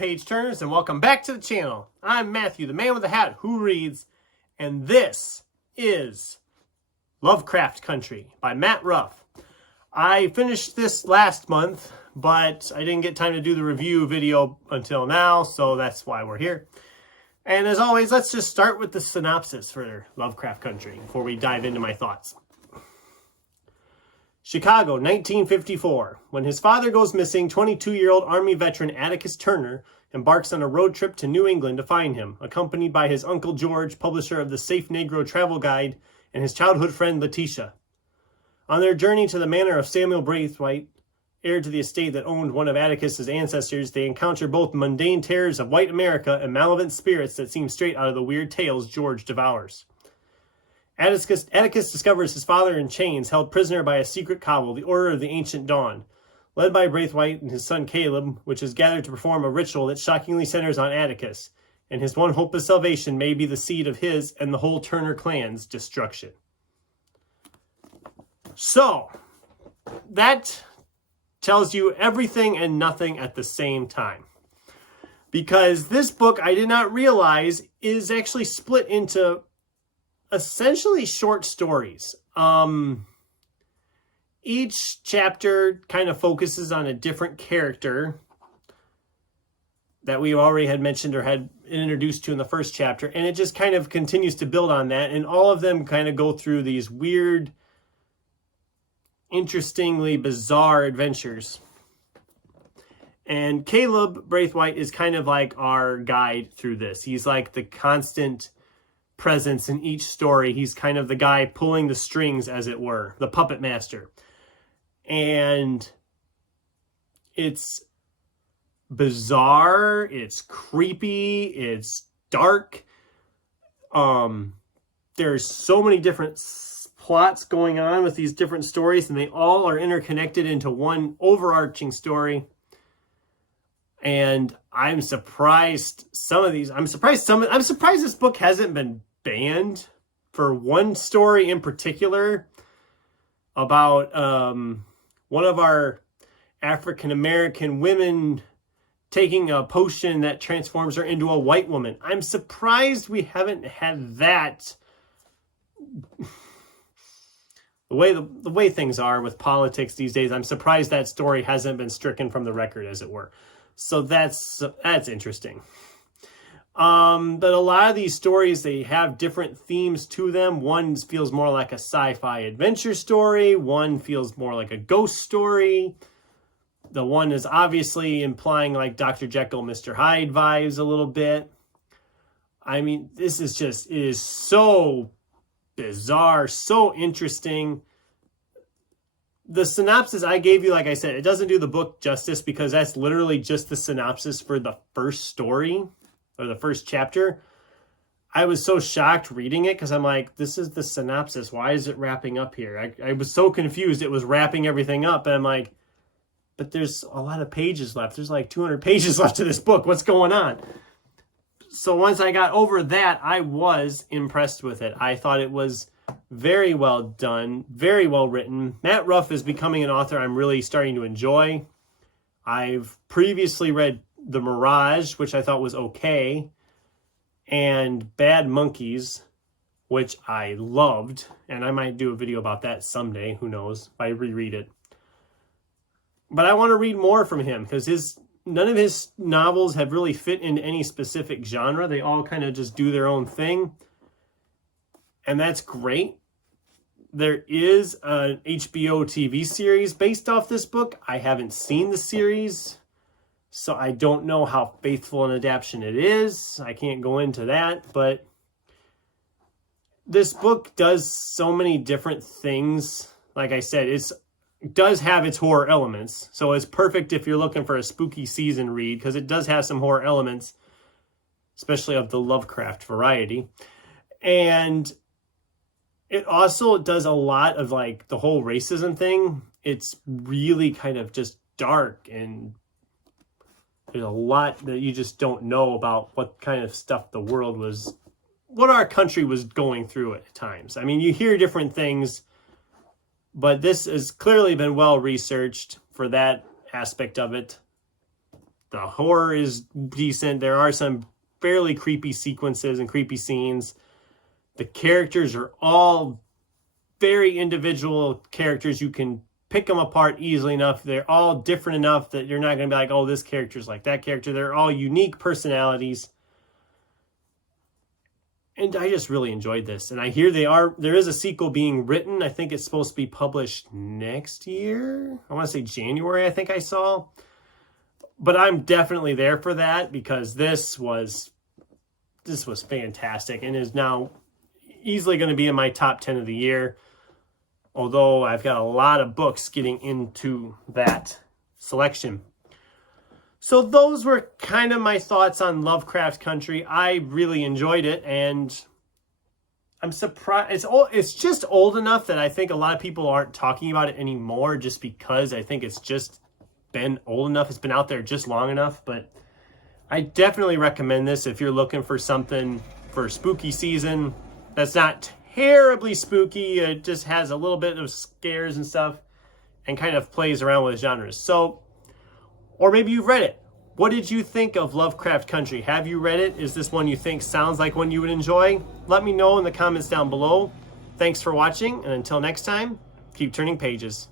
page turners, and welcome back to the channel. I'm Matthew, the man with the hat who reads, and this is Lovecraft Country by Matt Ruff. I finished this last month, but I didn't get time to do the review video until now, so that's why we're here. And as always, let's just start with the synopsis for Lovecraft Country before we dive into my thoughts. Chicago, 1954. When his father goes missing, 22-year-old Army veteran Atticus Turner embarks on a road trip to New England to find him, accompanied by his Uncle George, publisher of the Safe Negro Travel Guide, and his childhood friend Letitia. On their journey to the manor of Samuel Braithwaite, heir to the estate that owned one of Atticus's ancestors, they encounter both mundane terrors of white America and malevolent spirits that seem straight out of the weird tales George devours. Atticus discovers his father in chains, held prisoner by a secret cabal, the Order of the Ancient Dawn, led by Braithwaite and his son Caleb, which is gathered to perform a ritual that shockingly centers on Atticus, and his one hope of salvation may be the seed of his and the whole Turner clan's destruction. So, that tells you everything and nothing at the same time. Because this book, I did not realize, is actually split into essentially short stories. Each chapter kind of focuses on a different character that we already had mentioned or had introduced to in the first chapter, and it just kind of continues to build on that, and all of them kind of go through these weird, interestingly bizarre adventures. And Caleb Braithwaite is kind of like our guide through this. He's like the constant presence in each story. He's kind of the guy pulling the strings, as it were, the puppet master. And it's bizarre, it's creepy, it's dark. There's so many different plots going on with these different stories, and they all are interconnected into one overarching story. And I'm surprised I'm surprised this book hasn't been banned for one story in particular about one of our African-American women taking a potion that transforms her into a white woman. I'm surprised we haven't had that. The way things are with politics these days, I'm surprised that story hasn't been stricken from the record, as it were. So that's interesting. But a lot of these stories, they have different themes to them. One feels more like a sci-fi adventure story. One feels more like a ghost story. The one is obviously implying like Dr. Jekyll, Mr. Hyde vibes a little bit. I mean, this is just, it is so bizarre, so interesting. The synopsis I gave you, like I said, it doesn't do the book justice because that's literally just the synopsis for the first story or the first chapter. I was so shocked reading it because I'm like, this is the synopsis. Why is it wrapping up here? I was so confused. It was wrapping everything up. And I'm like, but there's a lot of pages left. There's like 200 pages left of this book. What's going on? So once I got over that, I was impressed with it. I thought it was very well done, very well written. Matt Ruff is becoming an author I'm really starting to enjoy. I've previously read The Mirage, which I thought was okay, and Bad Monkeys, which I loved, and I might do a video about that someday, who knows, if I reread it. But I want to read more from him, because none of his novels have really fit into any specific genre. They all kind of just do their own thing. And that's great. There is an HBO TV series based off this book. I haven't seen the series, so I don't know how faithful an adaptation it is. I can't go into that, but this book does so many different things. Like I said, it does have its horror elements, so it's perfect if you're looking for a spooky season read, because it does have some horror elements, especially of the Lovecraft variety. And it also does a lot of like the whole racism thing. It's really kind of just dark, and there's a lot that you just don't know about what kind of stuff what our country was going through at times. I mean, you hear different things, but this has clearly been well researched for that aspect of it. The horror is decent. There are some fairly creepy sequences and creepy scenes. The characters are all very individual characters. You can pick them apart easily enough. They're all different enough that you're not going to be like, oh, this character's like that character. They're all unique personalities. And I just really enjoyed this. And I hear there is a sequel being written. I think it's supposed to be published next year. I want to say January, I think I saw. But I'm definitely there for that because this was fantastic and is now easily going to be in my top 10 of the year. Although I've got a lot of books getting into that selection. So those were kind of my thoughts on Lovecraft Country. I really enjoyed it, and I'm surprised. It's just old enough that I think a lot of people aren't talking about it anymore just because I think it's just been old enough. It's been out there just long enough, but I definitely recommend this if you're looking for something for spooky season that's not terribly spooky. It just has a little bit of scares and stuff and kind of plays around with genres. So, or maybe you've read it. What did you think of Lovecraft Country? Have you read it? Is this one you think sounds like one you would enjoy? Let me know in the comments down below. Thanks for watching, and until next time, keep turning pages.